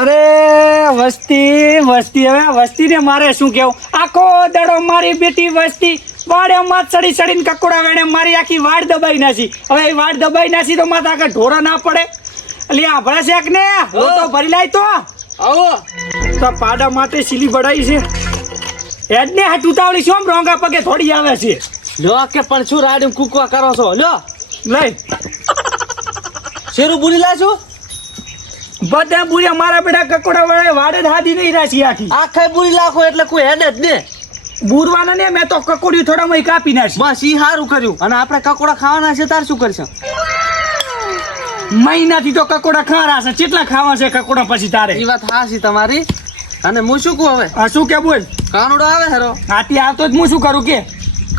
અરે વસ્તી વસ્તી. હવે વસ્તી ને મારે શું કેવું આખો દડો મારી બેટી વસ્તી. વાડે માત ચડી ચડીને કકોડા વેણે મારી આખી વાડ દબાઈ નાસી હવે એ વાડ દબાઈ નાસી તો માથા આગળ ઢોરા ના પડે. એટલે આ ભરે છે કે ને તો ભરી લાય તો. આવો. તો પાડા માટે સીલી બડાઈ છે. એજ ને હાથ ઉતાવળી શું રોંગા પગે થોડી આવે છે? લો કે પણ શું રાડ કૂકવા કરો છો? લો. લઈ. શેરું બોલી લાશો બધા બુરી મારા બેટા કકોડા વાળા વાડે હાદી નહીં રાખી આખી. આખે બુરી લાખો એટલે કોઈ હેડ જ ને. બુરવાના ને મેં તો કકોડી થોડા મય કાપી નાખી બસ ઈ સારું કર્યું. અને આપણે કકોડા ખાવાના છે તાર શું કરશે? મહિનાથી તો કકોડા ખારા છે. કેટલા ખાવા છે કકોડા પછી તારે? ઈ વાત હાસી તમારી. અને હું શું કહું હવે? હા શું કે બોલ? કાનુડો આવે હેરો. આથી આવતો જ હું શું કરું કે?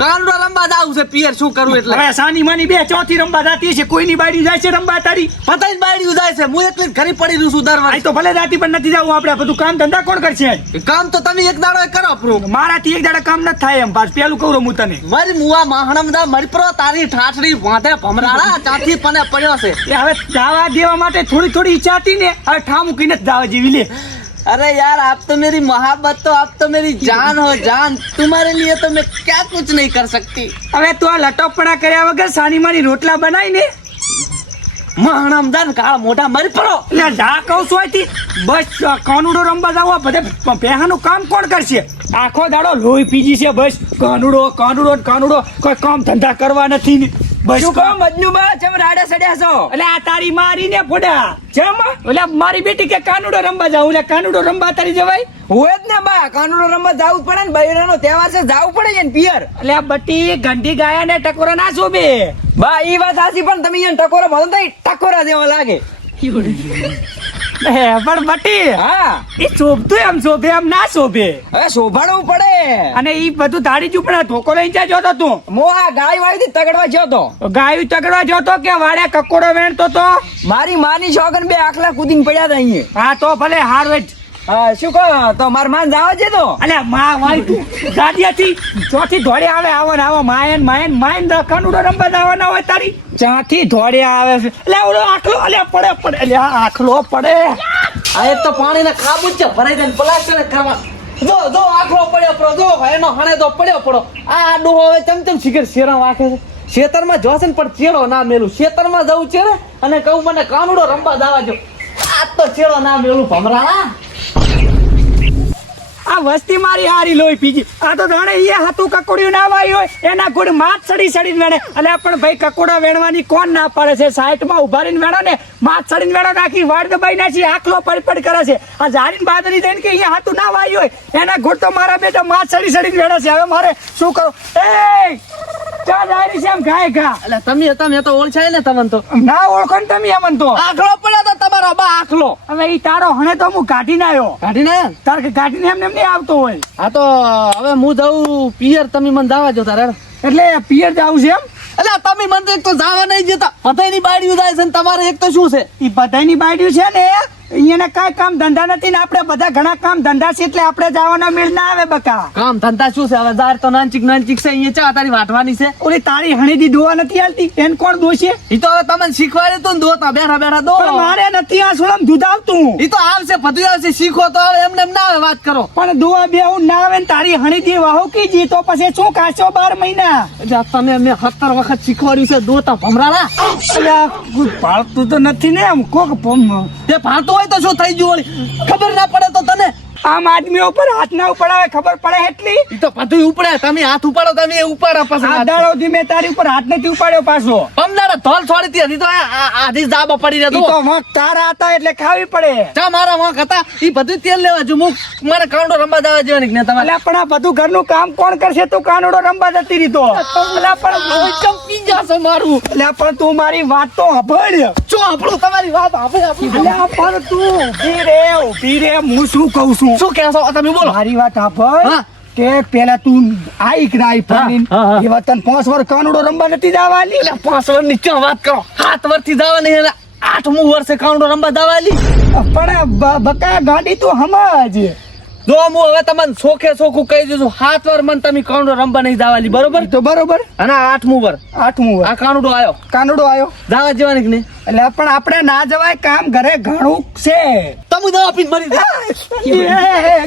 કાનુડો રંબા દાવું છે પિયર શું કરવું એટલે? હવે સાની માની બે ચોથી રંબા જાતી છે કોઈની બાયડી જાય છે રંબા તારી? પતાઈ બાયડી ઉદાય છે હું એકલી ઘરે પડી રહું છું દર તો ભલે દાતી પણ નથી જાવું આપણે બધું કામ ધંધા કોણ કરશે કામ તો તમે એક દાડો કરો પ્રૂફ મારાથી એક દાડા કામ નથી થાય એમ પાછ પેલું કહું હું તને. મારી મુવા માહણમદા મારી પ્રો તારી ઠાઠડી વાંધે ભમરાળા ચાથી પને પડ્યો છે. એ હવે દાવા દેવા માટે થોડી થોડી ઈચ્છા હતી ને હવે ઠા મૂકીને જ દાવા જીવી લે. अरे यार आप तो मेरी मोहब्बत तो आप तो मेरी जान हो जान तुम्हारे लिए तो मैं क्या कुछ नहीं कर सकती હવે તું આ લટોપણા કર્યા વગર સાની માની રોટલા બનાવી ને મહાણમદાન કાળ મોઢા મરી પડો એટલે જા કહું છું અહીંથી બસ આ કાનુડો રમવા જાવ બધે પહેવાનું કામ કોણ કરશે આખો દાડો લોહી પીજી છે બસ કાનુડો કાનુડો ને કાનુડો કોઈ કામ ધંધા કરવા નથી ને બસ શું કહો મજનુબા ચમ રાડા સડ્યા છો? એટલે આ તારી મારી ને ફોડા એટલે મારી બેટી કે કાનુડો રમવા જાવ એટલે કાનુડો રમવા તારી જવાય? હોય જ ને બા. કાનુડો રમવા જાવું પડે ને બૈરાનો તહેવાર છે જાવું પડે છે ને પિયર. એટલે આ બટી ગંડી ગાયા ને ટકોરા ના શોભે. બા ઈ વાત સાચી પણ તમે અહીંયા ટકોરા ભરો ટકોરા જેવા લાગે. પણ બટી હા. એ શોભતું એમ શોભે એમ ના શોભે. હવે શોભાડવું પડે. અને ઈ બધું દાડી ચૂપડા ધોકો લઈને જ્યાં જોતો તું. મો આ ગાય વાળી થી તગડવા ગયો તો ગાયું તગડવા જોતો કે વાડે કકોડો વેણતો તો? મારી માની શોગન બે આખલા કૂદીને પડ્યા હતા અહીંયા. હા તો ભલે હારવે જ હા શું કહો? તો માર માન જાવ છે તો અલ્યા માં વાળી તું દાદિયાથી ચોથી ધોળે આવે આવો ને આવો માયન માયન માયન કાનુડો રમવા જવાના હોય તારી. ચાથી ધોળે આવે છે. એટલે ઓલો આખલો અલ્યા પડે પડે અલ્યા આખલો પડે. આ એક તો પાણી ને ખાબુ છે ભરાઈ દે પ્લાસ્ટર ખાવા. જો જો આખલો પડ્યો પડો જો એનો હણે તો પડ્યો પડો આ ડોહો હવે ચમ ચમ શિખર શેરા વાખે છે. શેતરમાં જોશે ને પણ ચેડો ના મેલું. શેતરમાં જવું છે ને અને કહું મને કાનુડો રમવા દાવા જો આ તો ચેડો ના મેલું ભમરાળા. આ વસ્તી મારી હારી લોહી પીજી આ તો જાણે એ હતું કકોડિયું ના વાઈ હોય. એના ગુડ માથ સડી સડી વેણે. એટલે પણ ભાઈ કકોડા વેણવાની કોણ ના પાડે છે? સાઈટમાં ઊભા રહીને વેણો ને. માથ સડીને વેણો ને આખી વાડ દબાઈ નાખી આખલો પડપડ કરે છે. આ જારીને બાદરી દઈને કે અહીંયા હાથું ના વાઈ હોય. એના ગુડ તો મારા બેટા માથ સડી સડીને વેણો છે. હવે મારે શું કરું? એ ચા જારી છે એમ ગાય ગા એટલે તમે તમે તો ઓળખાય ને તમને તો. ના ઓળખો ને તમે એમ તો. આખલો પડ્યો તો બા આખલો. હવે ઈ તારો હણે તો હું કાઢીને આવ્યો કાઢીને? તાર કે કાઢીને એમને એમ નહીં આવતો હોય. હા તો હવે હું જાઉં પિયર તમે મને દાવા જો તારે. એટલે પિયર જાવું છે એમ? એટલે તમે મને તો એક તો જાવા નહીં જતા બધાની બાડી ઉદાય છે ને તમારે એક તો શું છે? ઈ બધાની બાડીયું છે ને અહીંયા કાંઈ કામ ધંધા નથી ને આપણે બધા ઘણા કામ ધંધા છે એટલે આપણે જવાનો મેળ ના આવે બકા. કામ ધંધા શું છે? હવે જાર તો નાનચીક નાનચીક છે અહીંયા ચા તારી વાટવાની છે. ઓલી તારી હણીથી દોવા નથી હાલતી એને કોણ દોશે એ તો હવે તમને શીખવાડ્યું તું દોતા બેઠા બેઠા દો. મારે નથી આ સોળમ દૂધ આવતું. એ તો આવશે બધું આવશે શીખો તો હવે એમને એમ ના આવે વાત કરો. પણ દોવા બે હું ના આવે ને તારી હણીથી વાહો કીજી તો પછી શું કાચો બાર મહિના? તમે મેં સત્તર વખત શીખવાડ્યું છે દોતા ભમરાળા. પાળતું તો નથી ને એમ કોક તે ભાતું હોય તો શું થઈ ગયું ખબર ના પડે તો તને આમ આદમી ઉપર હાથ ના ઉપડાવે ખબર પડે એટલી? ઈ તો બધું ઉપડે. તમે હાથ ઉપાડો તમે એ ઉપાડો આ પછી દાડોથી મેં તારી ઉપર હાથ નથી ઉપાડ્યો પાછો. પમદાડા ધોલ છોડી હતી તો આ- આ- આધી જ પડી રહેતો. તો વખ તારા હતા એટલે ખાવી પડે. ચા મારા વાંક હતા? ઈ બધું તેલ લેવા જો મુક મારે કાંડો રંબા દાવા જવાની કે ને તમારે. અલ્યા પણ આ બધું ઘરનું કામ કોણ કરશે? તું કાનડો રમવા જતી રીતો અલ્યા પણ ચમકી જશે મારું? એટલે પણ તું મારી વાત તો હભળ. જો આપણું તમારી વાત આપે આપણે પણ તું ઊભી રે ઊભી રે હું શું કહું છું? શું કહેશો તમે બોલો. મારી વાત સાંભળ. કે પેલા તું આઈક આઈ ફરીને. એ વતન પાંચ વાર કાનડો રમવા નથી જવાની? એટલે પાંચ વર્ષની ક્યાં વાત કરો. સાત વર્ષથી જવાની એટલે આઠમું વર્ષે કાઉન્ટર રમવા જવાલી પણ બકા ગાડી તું હમજ જો. હું હવે તમને સોખે સોખું કહી દઉં છું સાત વાર મને તમે કાઉન્ટર રમવા નહીં જવાલી બરોબર? તો બરોબર. અને આઠમું વર. આઠમું વાર. આ કાઉન્ટો આવ્યો કાનડો આવ્યો દાવા જવાની કે નહીં? એટલે પણ આપણે ના જવાય કામ ઘરે ઘણું છે. તો તમે દવા પીને મરી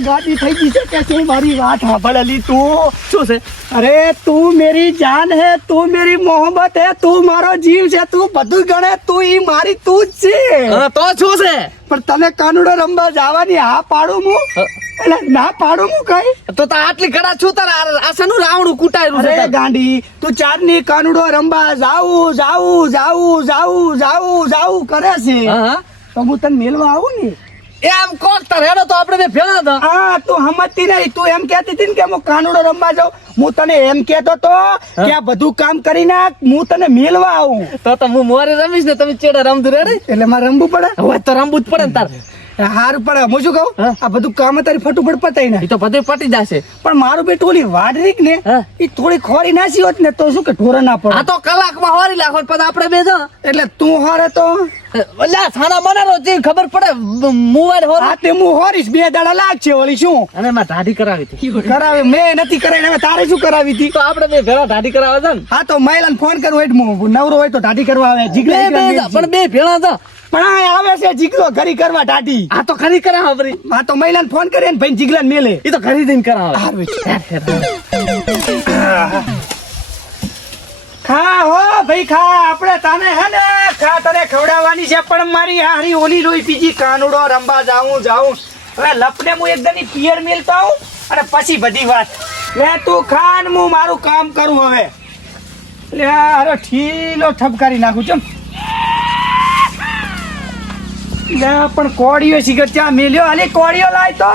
ગાડી થઈ ગઈ છે કે શું મારી વાત સાંભળેલી તું શું છે? અરે તું મેરી જાન હે તું મેરી મોહબ્બત હે તું મારો જીવ છે તું બધું ગણે તું ઈ મારી તું જ છે. તો શું છે? પણ તને કાનુડો રમવા જવાની હા પાડું હું? એટલે ના પાડું હું કઈ? તો તો આટલી ઘડા છું તારા આ આ શેનું રાવણું કુટાયું છે ગાંડી તું ચારની કાનુડો રમવા જાવું જાવું જાવું જાવું જાવું જાવું કરે છે. તો હું તને મેલવા આવું ને? એમ કોક તારે? હેડો તો આપણે ભેળા હતા હા તું સમજતી નહીં. તું એમ કહેતી હતી ને કે હું કાનુડો રમવા જાઉં. હું તને એમ કહેતો તો કે આ બધું કામ કરી નાખ હું તને મેલવા આવું. તો તો હું મોરે રમીશ ને તમે ચેડા રમતું રે એટલે મારે રમવું પડે? હવે તો રમવું જ પડે ને તારે. હારું પડે. હું શું કહું? આ બધું કામ તારી ફટુફટ પતાઈ નાખ તો બધું પટી જશે. પણ મારું બેટું ઓલી વાડરીક ને એ થોડી ખોરી નાસી હોત ને તો શું કે ઢોરા ના પડે? આ તો કલાકમાં હોરી લાખો પણ આપણે બે જો. એટલે તું હારે તો? અલ્યા થાના મને જે ખબર પડે? મુવાડ હોર. આ તે હું હોરીશ બે દાડા લાગશે ઓલી શું? અને મેં દાઢી કરાવી હતી. કરાવે મેં નથી કરાવી હવે તારે શું કરાવી હતી? તો આપણે બે ભેળા દાઢી કરાવે છે ને હા તો મહિલાને ફોન કરવો એટલે નવરો હોય તો દાઢી કરવા આવે જીગલા પણ બે ભેળા હતા પણ આ આવે છે જીગલો ઘરી કરવા દાઢી. આ તો ખરી કરાવે વળી હા તો મહિલાને ફોન કરે ને ભાઈ જીગલા મેલે. એ તો ઘરી દઈને કરાવે. ખા હો ભાઈ ખા. આપણે તાને હે ને ખા તને ખવડાવવાની છે પણ મારી હારી ઓલી રોઈ બીજી કાનુડો રંબા જાઉં જાઉં. હવે લપને હું એકદમ પિયર મેલતો આવું અને પછી બધી વાત. લે તું ખાન હું મારું કામ કરું હવે. લે અરે ઠીલો ઠપકારી નાખું છું. લે પણ કોડીઓ સિગર ત્યાં મેલ્યો અલી કોડીઓ લાય તો.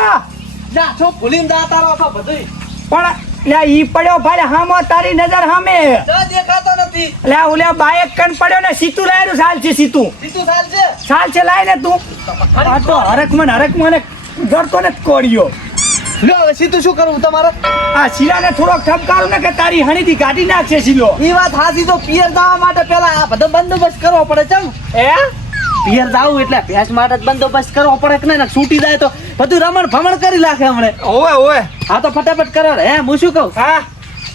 જા છો ભૂલીને જા તારો બધુંય. પણ લે ઈ પડ્યો ભાઈ હામો તારી નજર હામે. દેખાતો નથી. લે ઓલે બાયક કણ પડ્યો ને સીતું લાયેલું સાલ છે સીતું. સીતુ સાલ છે? સાલ છે લાય ને તું. આ તો હરક મન હરક મને ગળતો ને કોડિયો લ્યો હવે સીધું શું કરવું તમારે? આ શીલાને થોડોક ઠપકારું ને કે તારી હણીથી કાઢી નાખશે શીલો. ઈ વાત હાસી તો પિયર દાવા માટે પેલા આ બધો બંદોબસ્ત કરવો પડે ચમ. એ પિયર જાવું એટલે ભેંસ માટે બંદોબસ્ત કરવો પડે કે નહીં? ને છૂટી જાય તો બધું રમણ ભમણ કરી નાખે હમણે. ઓવે ઓવે હા તો ફટાફટ કરો હે હું શું કહું? હા.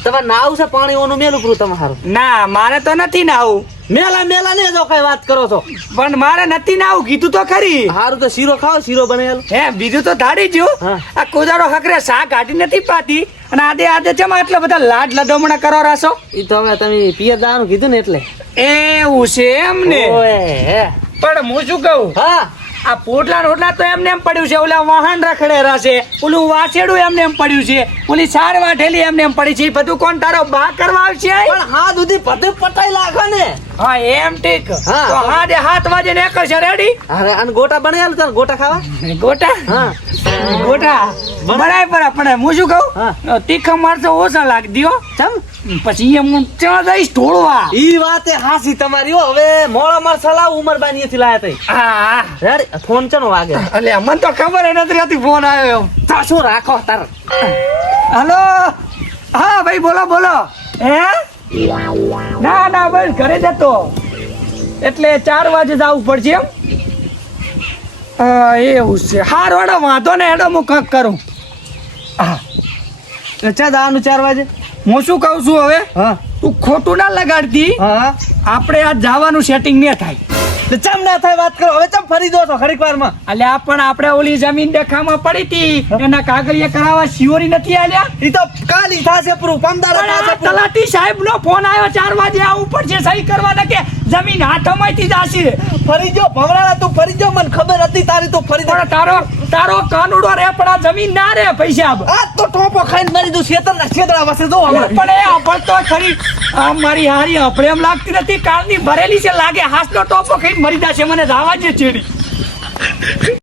તમારે નાવ છે પાણી ઓનું મેલું પૂરું તમારું? ના મારે તો નથી ને આવું મેલા મેલા ને જો કઈ વાત કરો છો. પણ મારે નથી ને આવું કીધું તો ખરી. હારું તો શીરો ખાઓ શીરો બનેલ હે બીજું તો ધાડી જો. આ કોદાળો હકરે શાક કાઢી નથી પાતી. અને આદે આદે જમા એટલા બધા લાડ લડમણા કરો રાસો ઈ તો હવે તમે પિયર જવાનું કીધું ને એટલે. એવું છે એમ ને? ઓય, હે. પણ હું શું કહું? હા. આ પોટલા રોટલા તો એમને એમ પડ્યું છે ઓલા વાહન રખડેરા છે. ઓલું વાછેડું એમને એમ પડ્યું છે. ઓલી સાર વાઢેલી એમને એમ પડી છે. બધું કોણ તારો બા કરવા આવશે? પણ હા દૂધી બધું પટાઈ લાખો ને. હા એમ ઠીક. હા. તો હાડે હાથ વાજે ને એક છે રેડી અરે અને ગોટા બનેલ તો ગોટા ખાવા? ગોટા? હા. ગોટા? બનાય પર આપણે હું શું હા. કહું તીખા મારતો ઓછા લાગ દ્યો ચમ? પછી એ હું ચા દઈશ ઢોળવા. ઈ વાતે હાસી તમારી હો. હવે મોળા મસાલા ઉમરબાની થી લાયા તઈ. હા. યાર ફોન ચનો વાગે? એટલે મને તો ખબર નથી રહેતી ફોન આવ્યો તો શું રાખો તાર? હલો? હા ભાઈ બોલો બોલો. હે? ના ના બસ ઘરે જતો એટલે ચાર વાગે જવું પડશે એમ. એવું છે. હાર વાળો વાંધો ને હેડો હું કંઈક કરું. હા. ચા દાવાનું ચાર વાગે? હું શું કહું છું હવે? હા. તું ખોટું ના લગાડતી. હા. આપણે આ જવાનું સેટિંગ નહીં થાય. ચમ ના થાય વાત કરો? હવે ચમ ફરી દો છો ખરીક વારમાં? અલ્યા પણ આપણે ઓલી જમીન દેખામાં પડી હતી. એના કાગળિયા કરાવવા શિયોરી નથી આલ્યા? એ તો કાલી થાશે પૂરું પમદાર પણ થાશે તલાટી સાહેબ નો ફોન આવ્યો ચાર વાગે ઉપર પડશે સહી કરવા કે જમીન હાથમાંથી જાશે ફરી જો ભમરાળા તું ફરી જો મને ખબર હતી તારી તો ફરી જો પણ તારો તારો કાનુડો રે પણ આ જમીન ના રે પૈસા આ તો ટોપો ખાઈને મરી દઉં શેતર ના શેતરા વસે દો. પણ એ અભળતો ખરી આ મારી હારી આપણે એમ લાગતી નથી કાળની ભરેલી છે લાગે હાસનો ટોપો ખાઈને મરી જશે મને જાવા જ ચેડી